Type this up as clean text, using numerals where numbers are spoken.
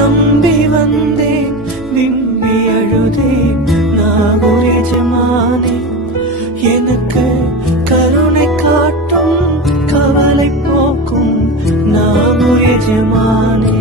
நம்பி வந்தேன் விம்மி அழுதேன் நாகூர் எஜமானே எனக்கு கருணை காட்டும் கவலை போக்கும் நாகூர் எஜமானே